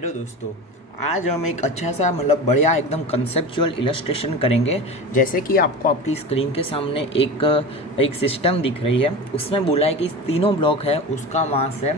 Hello दोस्तों, आज हम एक अच्छा सा बढ़िया एकदम कंसेप्चुअल इलस्ट्रेशन करेंगे। जैसे कि आपको आपकी स्क्रीन के सामने एक सिस्टम दिख रही है, उसमें बोला है कि तीनों ब्लॉक है उसका मास है।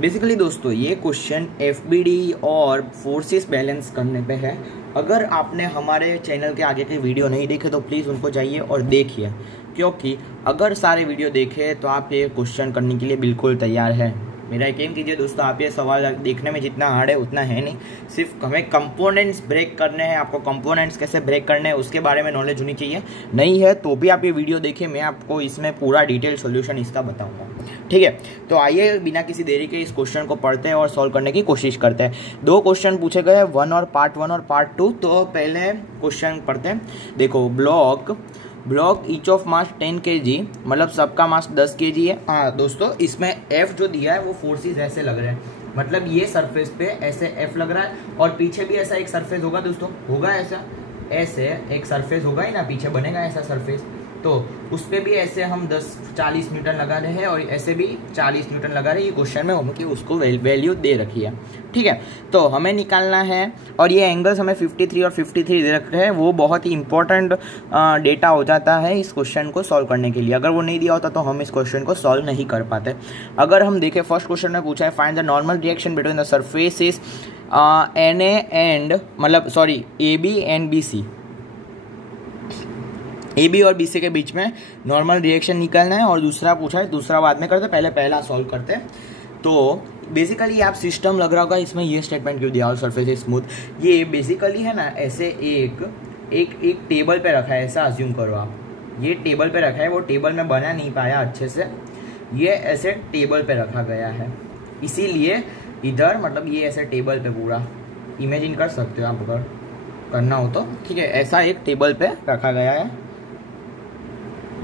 बेसिकली दोस्तों ये क्वेश्चन एफबीडी और फोर्सेस बैलेंस करने पे है। अगर आपने हमारे चैनल के आगे के वीडियो नहीं देखे तो प्लीज़ उनको जाइए और देखिए, क्योंकि अगर सारे वीडियो देखे तो आप ये क्वेश्चन करने के लिए बिल्कुल तैयार है। मेरा यकीन कीजिए दोस्तों, आप ये सवाल देखने में जितना हार्ड है उतना है नहीं। सिर्फ हमें कंपोनेंट्स ब्रेक करने हैं, आपको कंपोनेंट्स कैसे ब्रेक करने हैं उसके बारे में नॉलेज होनी चाहिए। नहीं है तो भी आप ये वीडियो देखिए, मैं आपको इसमें पूरा डिटेल सॉल्यूशन इसका बताऊंगा। ठीक है, तो आइए बिना किसी देरी के इस क्वेश्चन को पढ़ते हैं और सॉल्व करने की कोशिश करते हैं। दो क्वेश्चन पूछे गए, पार्ट वन और पार्ट टू। तो पहले क्वेश्चन पढ़ते हैं। देखो, block each of mass 10 kg, मतलब सबका मास 10 kg है। हाँ दोस्तों, इसमें F जो दिया है वो फोर्सेस ऐसे लग रहे हैं, मतलब ये सरफेस पे ऐसे F लग रहा है और पीछे भी ऐसा एक सरफेस होगा दोस्तों, होगा ऐसे एक सरफेस होगा ही ना, पीछे बनेगा ऐसा सरफेस। तो उस पर भी ऐसे हम 40 न्यूटन लगा रहे हैं और ऐसे भी 40 न्यूटन लगा रहे हैं। ये क्वेश्चन में उनकी उसको वैल्यू दे रखी है। ठीक है, तो हमें निकालना है, और ये एंगल्स हमें 53 और 53 दे रखे हैं। वो बहुत ही इंपॉर्टेंट डेटा हो जाता है इस क्वेश्चन को सॉल्व करने के लिए। अगर वो नहीं दिया होता तो हम इस क्वेश्चन को सॉल्व नहीं कर पाते। अगर हम देखें, फर्स्ट क्वेश्चन में पूछा है find the normal reaction between the surfaces NA and AB and BC। AB और BC के बीच में नॉर्मल रिएक्शन निकालना है। और दूसरा पूछा है, दूसरा बाद में करते, पहले पहला सॉल्व करते हैं। तो बेसिकली आप सिस्टम लग रहा होगा, इसमें ये स्टेटमेंट क्यों दिया और सरफेस इज स्मूथ। ये बेसिकली है ना, ऐसे एक टेबल पे रखा है, ऐसा अज्यूम करो आप। ये टेबल पे रखा है, वो टेबल में बना नहीं पाया अच्छे से, ये ऐसे टेबल पे रखा गया है। इसीलिए इधर मतलब ये ऐसे टेबल पे पूरा इमेजिन कर सकते हो आप अगर करना हो तो। ठीक है, ऐसा एक टेबल पे रखा गया है,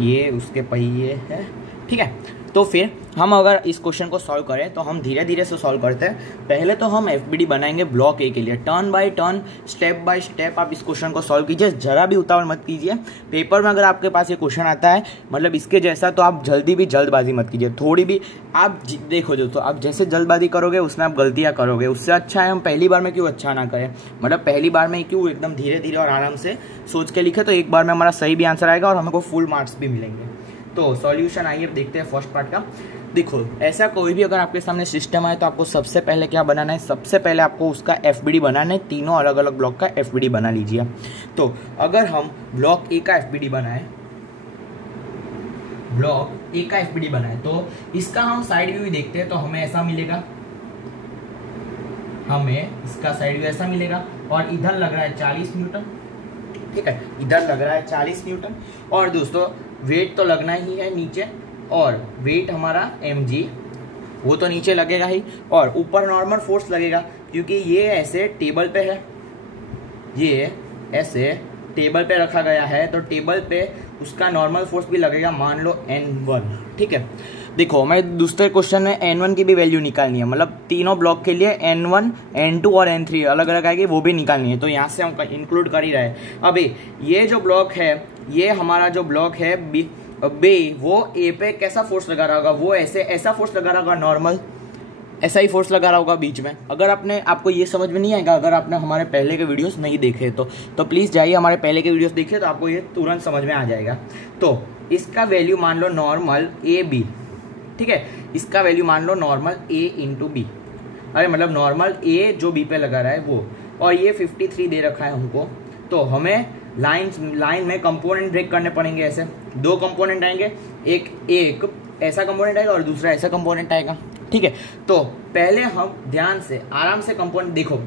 ये उसके पहिए है। ठीक है, तो फिर हम अगर इस क्वेश्चन को सॉल्व करें तो हम धीरे धीरे से सॉल्व करते हैं। पहले तो हम एफबीडी बनाएंगे ब्लॉक ए के लिए, turn by turn, step by step आप इस क्वेश्चन को सॉल्व कीजिए, जरा भी उतावल मत कीजिए। पेपर में अगर आपके पास ये क्वेश्चन आता है मतलब इसके जैसा, तो आप जल्दबाजी मत कीजिए। थोड़ी भी आप देखो जो, तो आप जैसे जल्दबाजी करोगे उसमें आप गलतियाँ करोगे। उससे अच्छा है हम पहली बार में क्यों अच्छा ना करें, मतलब पहली बार में क्यों एकदम धीरे धीरे और आराम से सोच के लिखे, तो एक बार में हमारा सही भी आंसर आएगा और हमको फुल मार्क्स भी मिलेंगे। तो सॉल्यूशन आइए देखते हैं फर्स्ट पार्ट का। देखो, ऐसा कोई भी अगर आपके सामने सिस्टम आए तो आपको सबसे पहले क्या बनाना है, सबसे पहले आपको उसका एफबीडी बनाना है। तीनों अलग अलग ब्लॉक का एफबीडी बना लीजिए। तो अगर हम ब्लॉक ए का एफबीडी बनाए, तो इसका हम साइड व्यू देखते हैं, तो हमें ऐसा मिलेगा, हमें इसका साइड व्यू ऐसा मिलेगा। और इधर लग रहा है 40 न्यूटन। ठीक है, इधर लग रहा है 40 न्यूटन। और दोस्तों वेट तो लगना ही है नीचे, और वेट हमारा mg, वो तो नीचे लगेगा ही। और ऊपर नॉर्मल फोर्स लगेगा, क्योंकि ये ऐसे टेबल पे है, ये ऐसे टेबल पे रखा गया है, तो टेबल पे उसका नॉर्मल फोर्स भी लगेगा, मान लो N1। ठीक है, देखो हमें दूसरे क्वेश्चन में N1 की भी वैल्यू निकालनी है, मतलब तीनों ब्लॉक के लिए N1, N2 और N3 अलग अलग आएगी, वो भी निकालनी है। तो यहाँ से हम इंक्लूड कर ही रहे हैं। अभी ये जो ब्लॉक है, ये हमारा जो ब्लॉक है बी, वो ए पे कैसा फोर्स लगा रहा होगा, वो ऐसा फोर्स लगा रहा होगा, नॉर्मल ऐसा ही फोर्स लगा रहा होगा बीच में। अगर आपको ये समझ में नहीं आएगा, अगर आपने हमारे पहले के वीडियोस नहीं देखे तो प्लीज़ जाइए हमारे पहले के वीडियोस देखिए, तो आपको ये तुरंत समझ में आ जाएगा। तो इसका वैल्यू मान लो नॉर्मल ए बी। ठीक है, इसका वैल्यू मान लो नॉर्मल ए इंटू बी, अरे मतलब नॉर्मल ए जो बी पे लगा रहा है वो, और ये 53 दे रखा है हमको। तो हमें लाइन में कंपोनेंट ब्रेक करने पड़ेंगे। ऐसे दो कंपोनेंट आएंगे, एक ऐसा कंपोनेंट आएगा और दूसरा ऐसा कंपोनेंट आएगा। ठीक है, तो पहले हम ध्यान से आराम से कंपोनेंट देखो,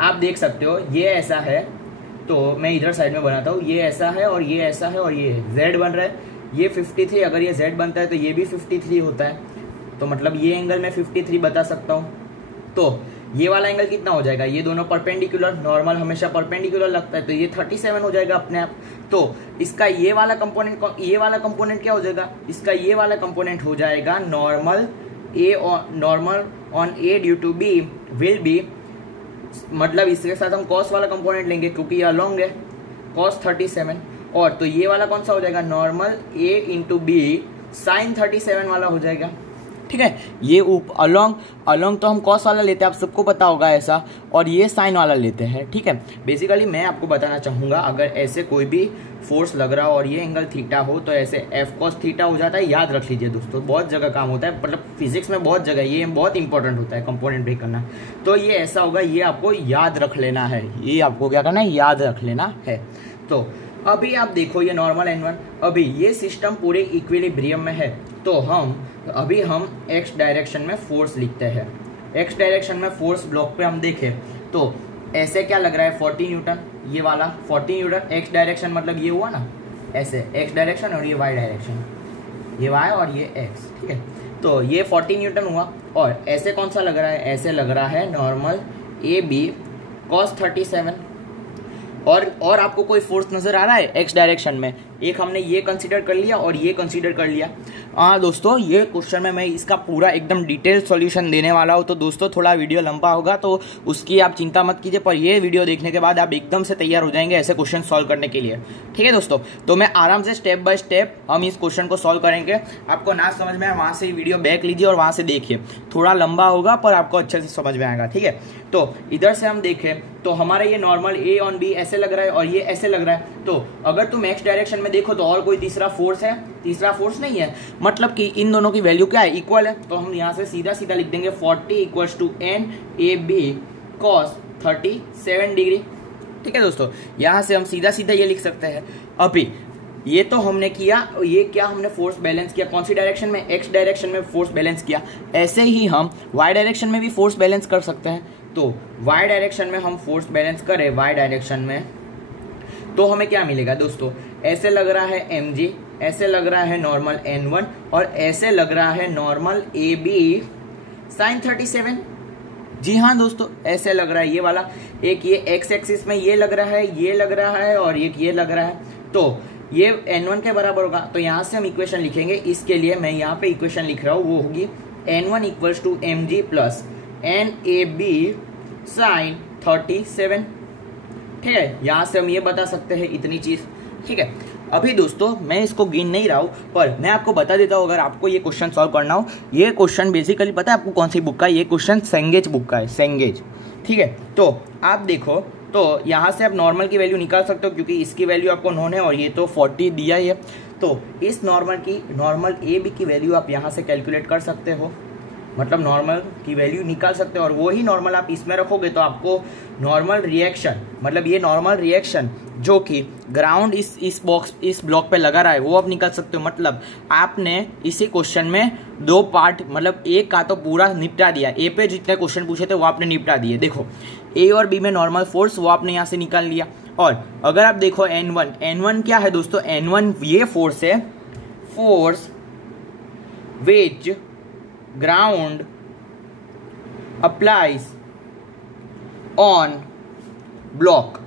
आप देख सकते हो ये ऐसा है, तो मैं इधर साइड में बनाता हूँ, ये ऐसा है और ये ऐसा है और ये Z बन रहा है, ये 53। अगर ये Z बनता है तो ये भी 53 होता है, तो मतलब ये एंगल मैं 53 बता सकता हूँ। तो ये वाला एंगल कितना हो जाएगा, ये दोनों परपेंडिकुलर, नॉर्मल हमेशा परपेंडिकुलर लगता है, तो ये 37 हो जाएगा अपने आप। तो इसका ये वाला कंपोनेंट क्या हो जाएगा, इसका ये वाला कंपोनेंट हो जाएगा normal on A due to B will be, मतलब इसके साथ हम कॉस वाला कंपोनेंट लेंगे क्योंकि ये अलोंग है, कॉस 37। और तो ये वाला कौन सा हो जाएगा, नॉर्मल ए इंटू बी साइन 37 वाला हो जाएगा। ठीक है। ये अलोंग तो हम कॉस वाला लेते हैं, आप सबको पता होगा ऐसा, और ये साइन वाला लेते हैं, ठीक है। बेसिकली मैं आपको बताना चाहूँगा, अगर ऐसे कोई भी फोर्स लग रहा हो और ये एंगल थीटा हो तो ऐसे एफ कॉस थीटा हो जाता है। याद रख लीजिए दोस्तों, बहुत जगह काम होता है, मतलब फिजिक्स में बहुत जगह ये बहुत इंपॉर्टेंट होता है कंपोनेंट ब्रेक करना। तो ये ऐसा होगा, ये आपको याद रख लेना है, ये आपको क्या करना है, याद रख लेना है। तो अभी आप देखो ये नॉर्मल N1, अभी ये सिस्टम पूरे इक्विलिब्रियम में है, तो अभी हम एक्स डायरेक्शन में फोर्स लिखते हैं। एक्स डायरेक्शन में फोर्स ब्लॉक पे हम देखें तो ऐसे क्या लग रहा है 40 न्यूटन, ये वाला 40 न्यूटन। एक्स डायरेक्शन मतलब ये हुआ ना, ऐसे एक्स डायरेक्शन और ये वाई डायरेक्शन, ये वाई और ये एक्स, ठीक है। तो ये 40 न्यूटन हुआ। और ऐसे कौन सा लग रहा है, ऐसे लग रहा है नॉर्मल ए बी कॉस 37। और आपको कोई फोर्स नजर आ रहा है एक्स डायरेक्शन में, एक हमने ये कंसीडर कर लिया और ये कंसीडर कर लिया। हाँ दोस्तों, ये क्वेश्चन में मैं इसका पूरा एकदम डिटेल सॉल्यूशन देने वाला हूँ, तो दोस्तों थोड़ा वीडियो लंबा होगा तो उसकी आप चिंता मत कीजिए, पर ये वीडियो देखने के बाद आप एकदम से तैयार हो जाएंगे ऐसे क्वेश्चन सॉल्व करने के लिए, ठीक है दोस्तों। तो मैं आराम से स्टेप बाय स्टेप हम इस क्वेश्चन को सॉल्व करेंगे। आपको ना समझ में आए वहाँ से वीडियो बैक लीजिए और वहाँ से देखिए, थोड़ा लंबा होगा पर आपको अच्छे से समझ में आएगा, ठीक है। तो इधर से हम देखें तो हमारा ये नॉर्मल ए ऑन बी ऐसे लग रहा है और ये ऐसे लग रहा है। तो अगर तुम एक्स डायरेक्शन में देखो तो और कोई तीसरा फोर्स है, तीसरा फोर्स नहीं है, मतलब कि इन दोनों की वैल्यू क्या है, इक्वल है। तो हम यहाँ से सीधा सीधा लिख देंगे 40 equals to N A B cos 37 degree, ठीक है दोस्तों। यहाँ से हम सीधा सीधा ये लिख सकते हैं। अभी ये तो हमने किया, ये क्या हमने फोर्स बैलेंस किया, कौन सी डायरेक्शन में, एक्स डायरेक्शन में फोर्स बैलेंस किया। ऐसे ही हम वाई डायरेक्शन में भी फोर्स बैलेंस कर सकते हैं। तो वाई डायरेक्शन में हम फोर्स बैलेंस करें वाई डायरेक्शन में, तो हमें क्या मिलेगा दोस्तों, ऐसे लग रहा है mg, ऐसे लग रहा है नॉर्मल n1 और ऐसे लग रहा है नॉर्मल ab sin 37। जी हाँ दोस्तों, ऐसे लग रहा है ये वाला, एक ये x एक्सिस में ये लग रहा है, ये लग रहा है और एक ये लग रहा है। तो ये n1 के बराबर होगा। तो यहाँ से हम इक्वेशन लिखेंगे, इसके लिए मैं यहाँ पे इक्वेशन लिख रहा हूँ, वो होगी n1 equals to mg plus NAB sin 37, ठीक है। यहाँ से हम ये बता सकते हैं इतनी चीज, ठीक है। अभी दोस्तों मैं इसको गिन नहीं रहा हूँ, पर मैं आपको बता देता हूँ अगर आपको ये क्वेश्चन सॉल्व करना हो। ये क्वेश्चन बेसिकली पता है आपको कौन सी बुक का है, ये क्वेश्चन सेंगेज बुक का है, सेंगेज, ठीक है। तो आप देखो, तो यहाँ से आप नॉर्मल की वैल्यू निकाल सकते हो क्योंकि इसकी वैल्यू आपको नोन है और ये तो 40 दिया ही है। तो इस नॉर्मल ए बी की वैल्यू आप यहाँ से कैलकुलेट कर सकते हो, मतलब नॉर्मल की वैल्यू निकाल सकते हो। और वही नॉर्मल आप इसमें रखोगे तो आपको नॉर्मल रिएक्शन, मतलब ये नॉर्मल रिएक्शन जो कि ग्राउंड इस ब्लॉक पे लगा रहा है वो आप निकाल सकते हो। मतलब आपने इसी क्वेश्चन में दो पार्ट, मतलब एक का तो पूरा निपटा दिया, ए पे जितने क्वेश्चन पूछे थे वो आपने निपटा दिए। देखो ए और बी में नॉर्मल फोर्स वो आपने यहाँ से निकाल लिया। और अगर आप देखो N1 क्या है दोस्तों, N1 ये फोर्स है, force which ground applies on block,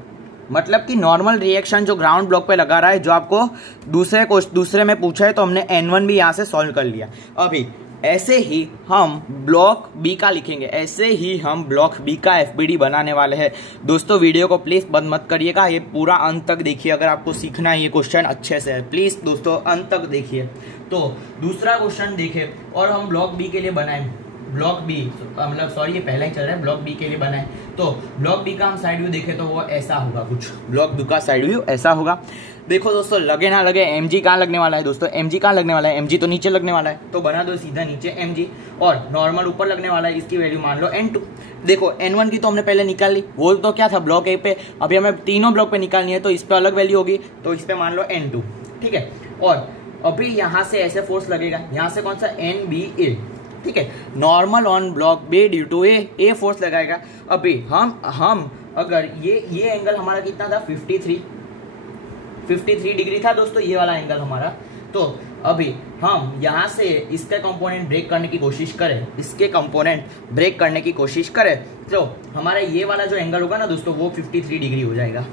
मतलब कि नॉर्मल रिएक्शन जो ग्राउंड ब्लॉक पे लगा रहा है, जो आपको दूसरे में पूछा है, तो हमने N1 भी यहाँ से सॉल्व कर लिया। अभी ऐसे ही हम ब्लॉक बी का लिखेंगे, ऐसे ही हम ब्लॉक बी का एफबीडी बनाने वाले हैं। दोस्तों वीडियो को प्लीज बंद मत करिएगा, ये पूरा अंत तक देखिए अगर आपको सीखना है ये क्वेश्चन अच्छे से, प्लीज दोस्तों अंत तक देखिए। तो दूसरा क्वेश्चन देखे और हम ब्लॉक बी के लिए बनाए, ब्लॉक बी मतलब सॉरी ये पहला ही चल रहा है, ब्लॉक बी के लिए बनाए। तो ब्लॉक बी का हम साइड व्यू देखें तो वो ऐसा होगा कुछ, ब्लॉक बी का साइड व्यू ऐसा होगा। देखो दोस्तों लगे ना लगे mg कहाँ लगने वाला है दोस्तों, mg कहाँ लगने वाला है, mg तो नीचे लगने वाला है, तो बना दो सीधा नीचे mg, और नॉर्मल ऊपर लगने वाला है, इसकी वैल्यू मान लो n2। देखो n1 की तो हमने पहले निकाल ली, वो तो क्या था ब्लॉक ए पे, अभी हमें तीनों ब्लॉक पे निकालनी है तो इस पे अलग वैल्यू होगी, तो इस पे मान लो n2, ठीक है। और अभी यहाँ से ऐसे फोर्स लगेगा, यहाँ से कौन सा NBA, ठीक है, normal on block B due to A force लगाएगा। अभी हम अगर ये एंगल हमारा कितना था 53 डिग्री था दोस्तों, ये वाला एंगल हमारा। तो अभी हम यहाँ से इसके कंपोनेंट ब्रेक करने की कोशिश करें, इसके कंपोनेंट ब्रेक करने की कोशिश करें, तो हमारा ये वाला जो एंगल होगा ना दोस्तों वो 53 डिग्री हो जाएगा।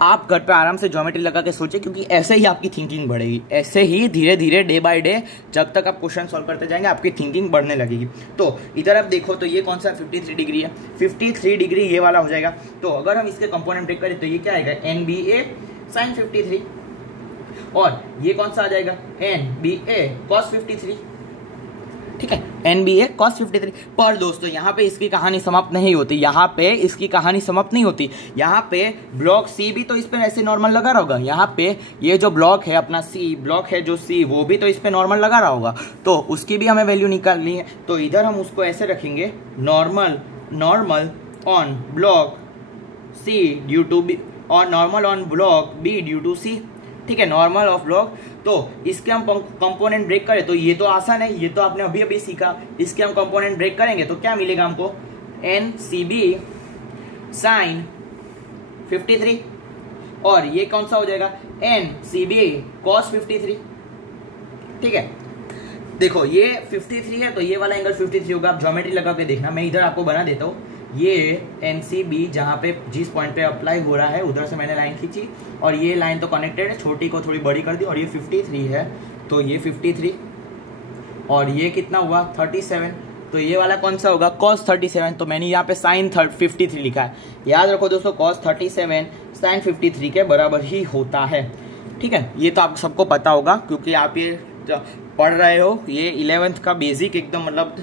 आप घर पे आराम से ज्योमेट्री लगा के सोचिए, क्योंकि ऐसे ही आपकी थिंकिंग बढ़ेगी, ऐसे ही धीरे धीरे डे बाय डे जब तक आप क्वेश्चन सॉल्व करते जाएंगे आपकी थिंकिंग बढ़ने लगेगी। तो इधर आप देखो तो ये कौन सा 53 डिग्री है, 53 डिग्री ये वाला हो जाएगा। तो अगर हम इसके कंपोनेंट ब्रेक करें तो ये क्या आएगा NBA sin 53, और ये कौन सा आ जाएगा NBA cos 53, ठीक है। N B A cos 53। पर दोस्तों यहाँ पे इसकी कहानी समाप्त नहीं होती, यहाँ पे इसकी कहानी समाप्त नहीं होती। यहाँ पे ब्लॉक सी भी तो इस पर ऐसे नॉर्मल लगा रहा होगा। यहाँ पे ये जो ब्लॉक है अपना सी, ब्लॉक है जो सी, वो भी तो इस पे नॉर्मल लगा रहा होगा, तो उसकी भी हमें वैल्यू निकालनी है। तो इधर हम उसको ऐसे रखेंगे, normal on block C due to B और normal on block B due to C. ठीक है, नॉर्मल ऑफ ब्लॉक। तो इसके हम कंपोनेंट ब्रेक करें तो ये तो आसान है, ये तो आपने अभी अभी सीखा। इसके हम कंपोनेंट ब्रेक करेंगे तो क्या मिलेगा हमको, एन सी बी साइन 53 और ये कौन सा हो जाएगा, एन सी बी कॉस 53। ठीक है, देखो ये 53 है तो ये वाला एंगल 53 होगा। आप ज्योमेट्री लगा के देखना, मैं इधर आपको बना देता हूँ। ये एनसीबी जहाँ पे जिस पॉइंट पे अप्लाई हो रहा है उधर से मैंने लाइन खींची और ये लाइन तो कनेक्टेड है, छोटी को थोड़ी बड़ी कर दी और ये 53 है तो ये 53 और ये कितना हुआ 37, तो ये वाला कौन सा होगा cos 37। तो मैंने यहाँ पे साइन 53 लिखा है। याद रखो दोस्तों cos 37 साइन 53 के बराबर ही होता है। ठीक है, ये तो आप सबको पता होगा क्योंकि आप ये पढ़ रहे हो। ये 11th का बेसिक एकदम मतलब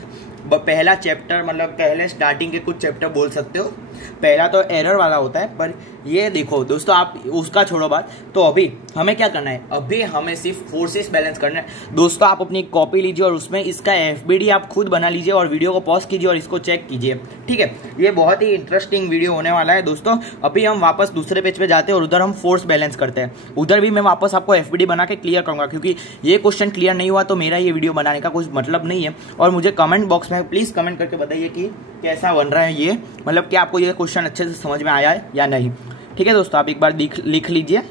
पहला चैप्टर, मतलब पहले स्टार्टिंग के कुछ चैप्टर बोल सकते हो। पहला तो एरर वाला होता है, पर ये देखो दोस्तों आप उसका छोड़ो बात। तो अभी हमें क्या करना है, अभी हमें सिर्फ फोर्सेस बैलेंस करना है। दोस्तों आप अपनी कॉपी लीजिए और उसमें इसका एफबीडी आप खुद बना लीजिए और वीडियो को पॉज कीजिए और इसको चेक कीजिए। ठीक है, ये बहुत ही इंटरेस्टिंग वीडियो होने वाला है दोस्तों। अभी हम वापस दूसरे पेज पे जाते हैं और उधर हम फोर्स बैलेंस करते हैं। उधर भी मैं वापस आपको एफबीडी बना के क्लियर करूंगा, क्योंकि ये क्वेश्चन क्लियर नहीं हुआ तो मेरा ये वीडियो बनाने का कुछ मतलब नहीं है। और मुझे कमेंट बॉक्स में प्लीज कमेंट करके बताइए कि कैसा बन रहा है ये, मतलब कि आपको ये क्वेश्चन अच्छे से समझ में आया है या नहीं। ठीक है दोस्तों, आप एक बार लिख लीजिए।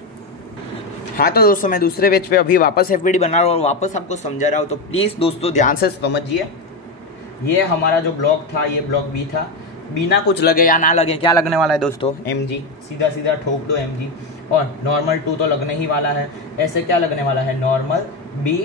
हाँ तो दोस्तों मैं दूसरे पेज पे अभी वापस एफबीडी बना रहा हूँ और वापस आपको समझा रहा हूँ, तो प्लीज़ दोस्तों ध्यान से समझिए। ये हमारा जो ब्लॉक था ये ब्लॉक बी था। बिना कुछ लगे या ना लगे क्या लगने वाला है दोस्तों, एम जी, सीधा सीधा ठोक दो एम जी। और नॉर्मल 2 तो लगने ही वाला है। ऐसे क्या लगने वाला है, normal B,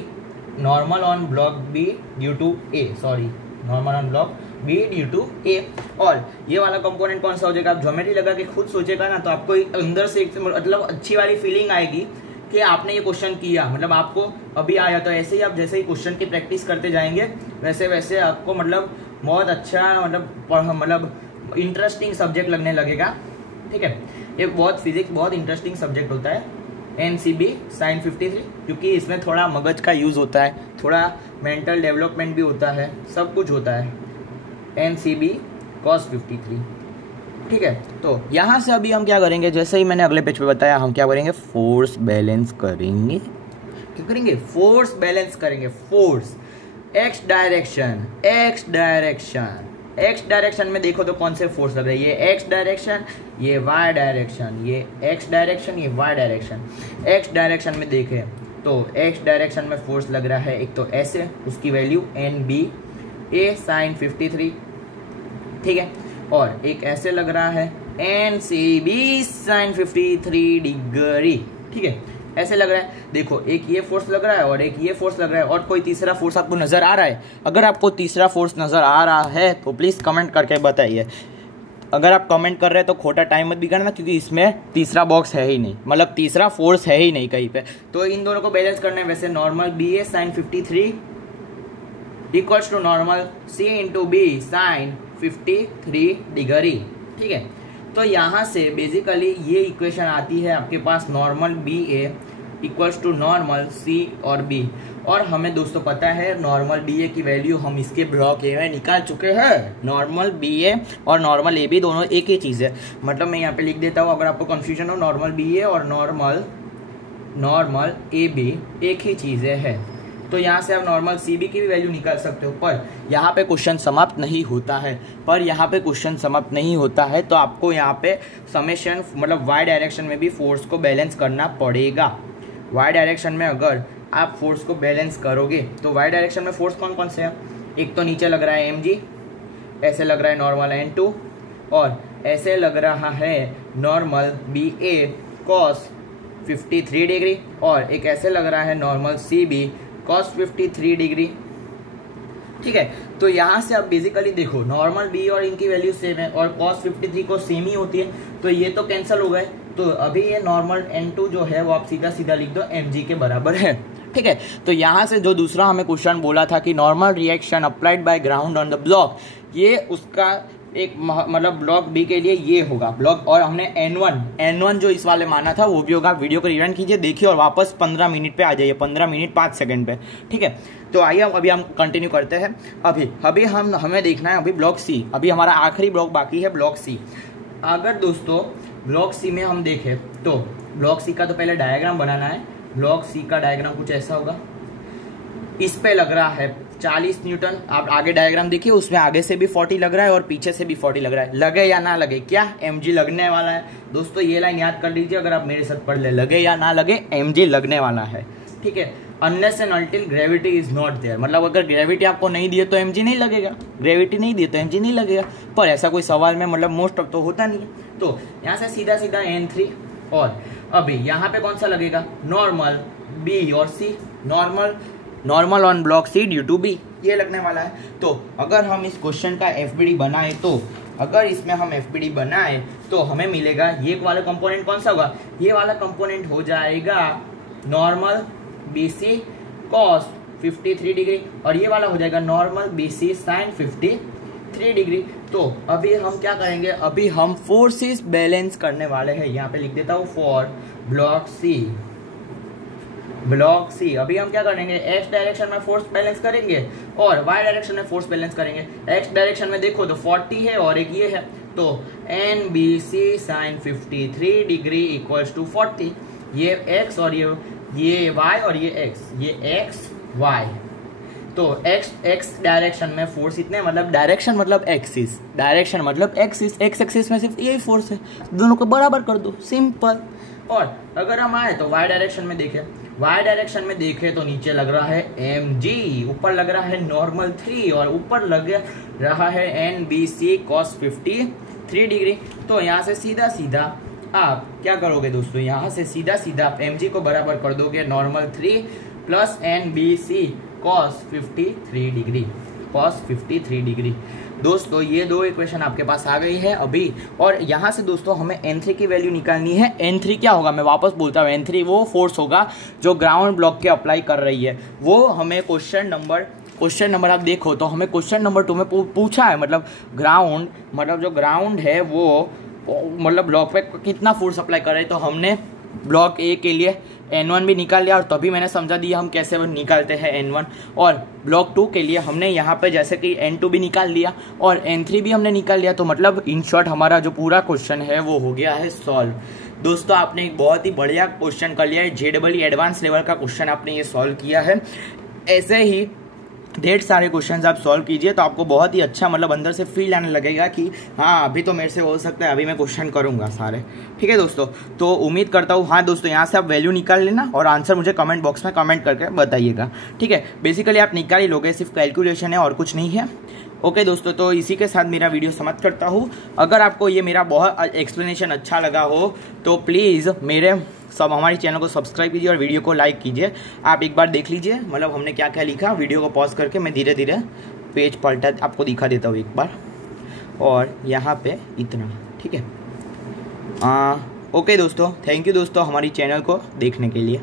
normal on block B due to A, sorry normal on block B due to A. और ये वाला कंपोनेंट कौन सा हो जाएगा, आप ज्योमेट्री लगा के खुद सोचेगा ना तो आपको अंदर से मतलब अच्छी वाली फीलिंग आएगी कि आपने ये क्वेश्चन किया, मतलब आपको अभी आया। तो ऐसे ही आप जैसे ही क्वेश्चन की प्रैक्टिस करते जाएंगे वैसे वैसे आपको मतलब बहुत अच्छा मतलब इंटरेस्टिंग सब्जेक्ट लगने लगेगा। ठीक है, ये फिजिक्स बहुत इंटरेस्टिंग सब्जेक्ट होता है एनसीबी साइन 53, क्योंकि इसमें थोड़ा मगज का यूज होता है, थोड़ा मेंटल डेवलपमेंट भी होता है, सब कुछ होता है। NCB cos 53। ठीक है, तो यहाँ से अभी हम क्या करेंगे, जैसे ही मैंने अगले पेज पे बताया, हम क्या करेंगे, फोर्स बैलेंस करेंगे। क्या करेंगे, फोर्स बैलेंस करेंगे। Force x direction, x direction, x direction में देखो तो कौन से फोर्स लग रहे हैं, ये एक्स डायरेक्शन, ये वाई डायरेक्शन, ये एक्स डायरेक्शन, ये वाई डायरेक्शन। एक्स डायरेक्शन में देखें तो एक्स डायरेक्शन में फोर्स लग रहा है एक तो ऐसे, उसकी value N B A sine 53। ठीक है, और एक ऐसे लग रहा है N C B sine 53 degree. ठीक है, ऐसे लग रहा है। देखो एक ये फोर्स लग रहा है और एक ये फोर्स लग रहा है, और कोई तीसरा फोर्स आपको नजर आ रहा है? अगर आपको तीसरा फोर्स नजर आ रहा है तो प्लीज कमेंट करके बताइए। अगर आप कमेंट कर रहे हैं तो खोटा टाइम मत बिगाड़ना, क्योंकि इसमें तीसरा बॉक्स है ही नहीं, मतलब तीसरा फोर्स है ही नहीं कहीं पे। तो इन दोनों को बैलेंस करना है। वैसे normal B A sine 53 equals to normal C into B sine 53 degree. ठीक है, तो यहाँ से बेसिकली ये इक्वेशन आती है आपके पास, normal B A equals to normal C और बी। और हमें दोस्तों पता है नॉर्मल बी ए की वैल्यू हम इसके ब्लॉक ए में निकाल चुके हैं। नॉर्मल बी ए और नॉर्मल ए बी दोनों एक ही चीज़ है। मतलब मैं यहाँ पे लिख देता हूँ, अगर आपको कंफ्यूजन हो, नॉर्मल बी ए और नॉर्मल ए बी एक ही चीज़ें है। तो यहाँ से आप नॉर्मल सी बी की भी वैल्यू निकाल सकते हो। पर यहाँ पे क्वेश्चन समाप्त नहीं होता है, तो आपको यहाँ पे समेशन मतलब वाई डायरेक्शन में भी फोर्स को बैलेंस करना पड़ेगा। वाई डायरेक्शन में अगर आप फोर्स को बैलेंस करोगे तो वाई डायरेक्शन में फोर्स कौन कौन से हैं, एक तो नीचे लग रहा है एम जी, ऐसे लग रहा है नॉर्मल N2, और ऐसे लग रहा है normal B A cos 53 degree, और एक ऐसे लग रहा है normal C B cos 53 degree. ठीक है, तो यहाँ से आप बेसिकली देखो नॉर्मल बी और इनकी वैल्यू सेम है और कॉस 53 को सेम ही होती है, तो ये तो कैंसिल हो गए। तो अभी ये नॉर्मल N2 जो है वो आप सीधा सीधा लिख दो mg के बराबर है। ठीक है। तो यहाँ से जो दूसरा हमें क्वेश्चन बोला था कि normal reaction applied by ground on the block, ये उसका एक मतलब ब्लॉक बी के लिए ये होगा ब्लॉक, और हमने N1 जो इस वाले माना था वो भी होगा। वीडियो को रिवाइंड कीजिए, देखिए और वापस 15 मिनट पे आ जाइए, 15 मिनट 5 सेकंड पे, ठीक है। तो आइए अभी हम कंटिन्यू करते हैं। अभी हमें देखना है अभी ब्लॉक सी, अभी हमारा आखिरी ब्लॉक बाकी है ब्लॉक सी। अगर दोस्तों ब्लॉक सी में हम देखें तो ब्लॉक सी का तो पहले डायग्राम बनाना है। ब्लॉक सी का डायग्राम कुछ ऐसा होगा, इस पे लग रहा है 40 न्यूटन। आप आगे डायग्राम देखिए, उसमें आगे से भी 40 लग रहा है और पीछे से भी 40 लग रहा है। लगे या ना लगे, क्या mg लगने वाला है दोस्तों, ये लाइन याद कर लीजिए अगर आप मेरे साथ पढ़ ले, लगे या ना लगे mg लगने वाला है, ठीक है। Unless and until gravity is not there, मतलब अगर ग्रेविटी आपको नहीं दिए तो mg नहीं लगेगा, ग्रेविटी नहीं दिए तो mg नहीं लगेगा। पर ऐसा कोई सवाल में मतलब मोस्ट ऑफ तो होता नहीं है। तो यहाँ से सीधा सीधा N3, और अभी यहाँ पे कौन सा लगेगा, नॉर्मल बी और C, normal on block C due to B, ये लगने वाला है। तो अगर हम इस क्वेश्चन का एफबीडी बनाए, तो अगर इसमें हम एफबीडी बनाए तो हमें मिलेगा ये वाला कंपोनेंट कौन सा होगा, ये वाला कंपोनेंट हो जाएगा normal B C cos 53 degree, और ये वाला हो जाएगा normal B C sine 53 degree. तो अभी हम क्या करेंगे, अभी हम फोर्सेस बैलेंस करने वाले हैं। यहाँ पे लिख देता हूँ फॉर ब्लॉक सी। अभी हम क्या करेंगे, एक्स डायरेक्शन में फोर्स बैलेंस करेंगे और वाई डायरेक्शन में फोर्स बैलेंस करेंगे। एक्स डायरेक्शन में देखो तो 40 है और एक ये है, तो N B C sine 53 degree equals to 40, ये एक्स और ये वाई और ये एक्स वाई। तो एक्स डायरेक्शन में फोर्स इतने, मतलब डायरेक्शन मतलब एक्सिस, एक्स एक्सिस में सिर्फ यही फोर्स है, दोनों को बराबर कर दो, सिंपल। और अगर हम आए तो वाई डायरेक्शन में देखें तो नीचे लग रहा है mg, ऊपर लग रहा है नॉर्मल 3 और ऊपर लग रहा है NBC cos 53 डिग्री। तो यहाँ से सीधा सीधा आप क्या करोगे दोस्तों, यहाँ से सीधा सीधा आप mg को बराबर कर दोगे normal 3 plus NBC cos 53 degree. दोस्तों ये दो इक्वेशन आपके पास आ गई है अभी, और यहाँ से दोस्तों हमें N3 की वैल्यू निकालनी है। N3 क्या होगा, मैं वापस बोलता हूँ, N3 वो फोर्स होगा जो ग्राउंड ब्लॉक के अप्लाई कर रही है। वो हमें क्वेश्चन नंबर आप देखो तो हमें क्वेश्चन नंबर 2 में पूछा है, मतलब ग्राउंड, मतलब जो ग्राउंड है वो मतलब ब्लॉक पे कितना फोर्स अप्लाई कर रहे हैं। तो हमने ब्लॉक ए के लिए N1 भी निकाल लिया, और तभी मैंने समझा दिया हम कैसे निकालते हैं N1। और ब्लॉक 2 के लिए हमने यहाँ पे जैसे कि N2 भी निकाल लिया और N3 भी हमने निकाल लिया। तो मतलब इन शॉर्ट हमारा जो पूरा क्वेश्चन है वो हो गया है सॉल्व। दोस्तों आपने एक बहुत ही बढ़िया क्वेश्चन कर लिया है, JEE एडवांस लेवल का क्वेश्चन आपने ये सॉल्व किया है। ऐसे ही ढेर सारे क्वेश्चंस आप सॉल्व कीजिए तो आपको बहुत ही अच्छा मतलब अंदर से फील आने लगेगा कि हाँ अभी तो मेरे से हो सकता है, अभी मैं क्वेश्चन करूंगा सारे, ठीक है दोस्तों। तो उम्मीद करता हूँ, हाँ दोस्तों यहाँ से आप वैल्यू निकाल लेना और आंसर मुझे कमेंट बॉक्स में कमेंट करके बताइएगा, ठीक है। बेसिकली आप निकाल ही लोगे, सिर्फ कैलकुलेशन है और कुछ नहीं है। ओके दोस्तों, तो इसी के साथ मेरा वीडियो समाप्त करता हूँ। अगर आपको ये मेरा बहुत एक्सप्लेनेशन अच्छा लगा हो तो प्लीज़ हमारे चैनल को सब्सक्राइब कीजिए और वीडियो को लाइक कीजिए। आप एक बार देख लीजिए मतलब हमने क्या क्या लिखा, वीडियो को पॉज करके मैं धीरे धीरे पेज पलटा आपको दिखा देता हूँ एक बार, और यहाँ पे इतना, ठीक है। ओके दोस्तों, थैंक यू दोस्तों हमारी चैनल को देखने के लिए।